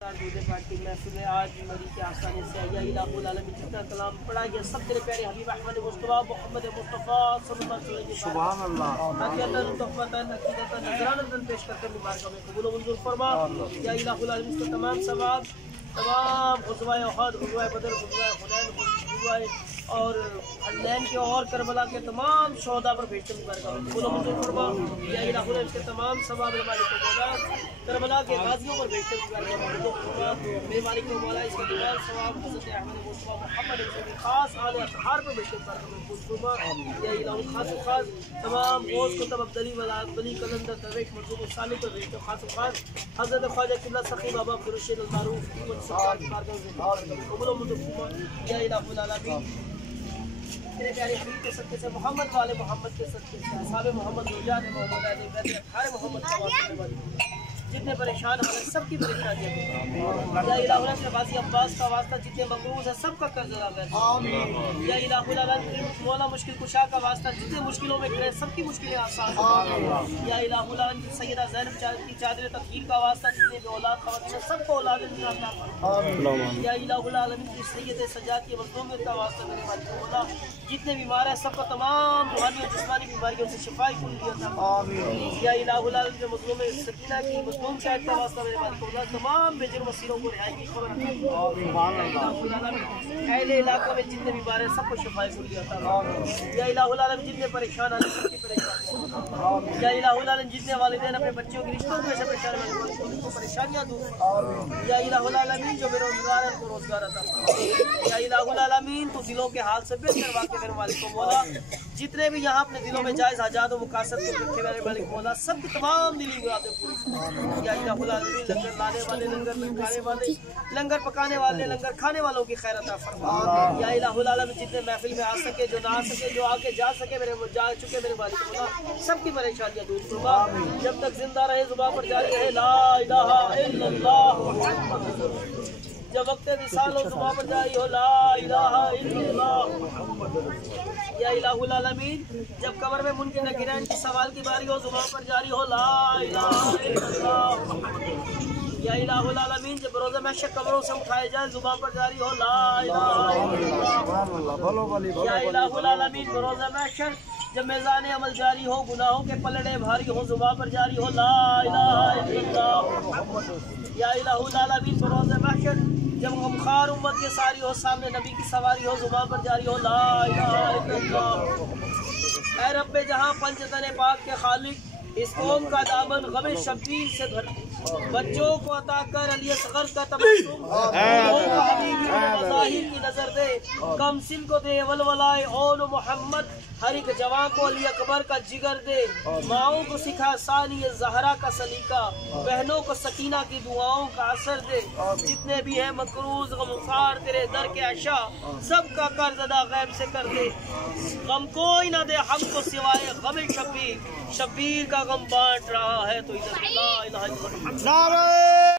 محفل آج مری کے آستانے سے یا الہ العالمین جتنا کلام پڑھا گیا سب تیرے پیارے حبیب احمد مصطفیٰ محمد مصطفیٰ صلی اللہ علیہ وسلم سبحان اللہ حقیقتاً تحفتاً عقیدتاً نذرانتاً پیش کر کر مبارکہ میں قبول و منظور فرما یا الہ العالمین کا تمام ثواب تمام غزوہ احد غزوہ بدر غزوہ حنین غزوہ اور حنین کے اور کربلا کے تمام شہداء پر بھیج کر مبارکہ میں قبول و منظور فرما یا الہ العالمین کے تمام ثواب مالک مولا کربلا کے غازیوں پر بھیج کر مبارکہ میں قبول و منظور فرما میرے مالک مولا اس کا تمام ثواب حضرت احمد مصطفیٰ محمد کے خاص آل اطہار پر بھیج کر مبارکہ میں قبول فرما یا الہ خاص و خاص تمام غوث کتب عبدلی ولی قلندر درویش منظور صالح پر بھیج کر خاص و خاص حضرت خواجہ قبلہ سخی بابا عبدالرشید المعروف قبول و منظور فرما یا الہ العالمین تیرے پیارے حبیب کے صدقے سے محمد والے محمد کے صدقے سے اصحاب محمد رجال محمد علی بیت اطہار محمد کا واسطہ والی جتنے پریشان ہیں سب کی پریشانیاں یا الہ العالمین غازی عباس کا واسطہ جتنے مقروض ہیں سب کا قرض ادا کر آمین یا الہ العالمین مولا مشکل کشا کا واسطہ جتنے مشکلوں میں گرے سب کی مشکلیں آسان آمین یا الہ العالمین سیدہ زینب کی چادر تطہیر کا واسطہ جتنے بھی اولاد خواتین ہیں سب کو اولاد عطا فرما آمین یا الہ العالمین کی سید سجاد کی مظلومیت کا واسطہ میرے مالک مولا جتنے بیمار ہیں سب کا تمام روحانی اور جسمانی بیماریوں سے شفائی کلی عطا فرما آمین یا الہ العالمین مظلوم سکینہ کی مظلوم کا ایک واسطہ میرے مالک مولا تمام بے جرم اسیروں کو رہائی کی خبر اہل علاقہ میں جتنے بیمار ہیں سب کو شفائی کلی عطا فرما یا الہ العالمین جتنے پریشان ہیں سب کی پریشانی یا الہ العالمین جتنے والدین اپنے بچوں کے رشتوں میں سے پریشان کو پریشانیاں دور یا الہ العالمین جو بے روزگار ہیں ان کو روزگار عطا فرما یا الہ العالمین تو دلوں کے حال سے بہتر واقع میرے مالک مولا جتنے بھی یہاں اپنے دلوں میں جائز حاجات و مقاصد کو رکھے میرے مالک مولا سب کی تمام دلی مرادیں پوری یا الہ العالمین لنگر لانے والے لنگر لگانے والے لنگر پکانے والے لنگر کھانے والوں کی خیر عطا فرما یا الہ العالمین جتنے محفل میں آ سکے جو نہ آ سکے جو آگے جا سکے میرے جا چکے میرے مالک مولا سب کی پریشانیاں دور فرما جب تک زندہ رہے زبان پر جاری رہے لا الہ الا اللہ محمد رسول اللہ جب وقت وصال ہو زبان پر جاری ہو لا الہ الا اللہ یا الہ العالمین جب قبر میں منکر نکیرین کی سوال کی باری ہو زبان پر جاری ہو لا الہ الا اللہ یا الہ العالمین جب روز محشر قبروں سے اٹھائے جائے زبان پر جاری ہو لا الہ الا اللہ یا الہ العالمین روز محشر جب میزان عمل جاری ہو گناہوں کے پلڑے بھاری ہو زبان پر جاری ہو لا الہ الا اللہ یا الہ العالمین روز محشر جب غمخوار امت کے ساری ہو سامنے نبی کی سواری ہو زبان پر جاری ہو لا الہ الا اللہ اے رب جہاں پنجتن پاک کے خالق اس قوم کا دامن غم شبیر سے بھر بچوں کو عطا کر علی اصغر کا تبسم کا حبیبی مظاہر کی نظر دے کم سن کو دے ولولائے اون محمد ہر ایک جوان کو علی اکبر کا جگر دے ماؤں کو سکھا ثانی زہرا کا سلیقہ بہنوں کو سکینہ کی دعاؤں کا اثر دے جتنے بھی ہیں مقروض غمخوار تیرے در کے عشاء سب کا قرض ادا غیب سے کر دے غم کوئی نہ دے ہم کو سوائے غم شبیر شبیر کا غم بانٹ رہا ہے تو ادھر لا الہ الا اللہ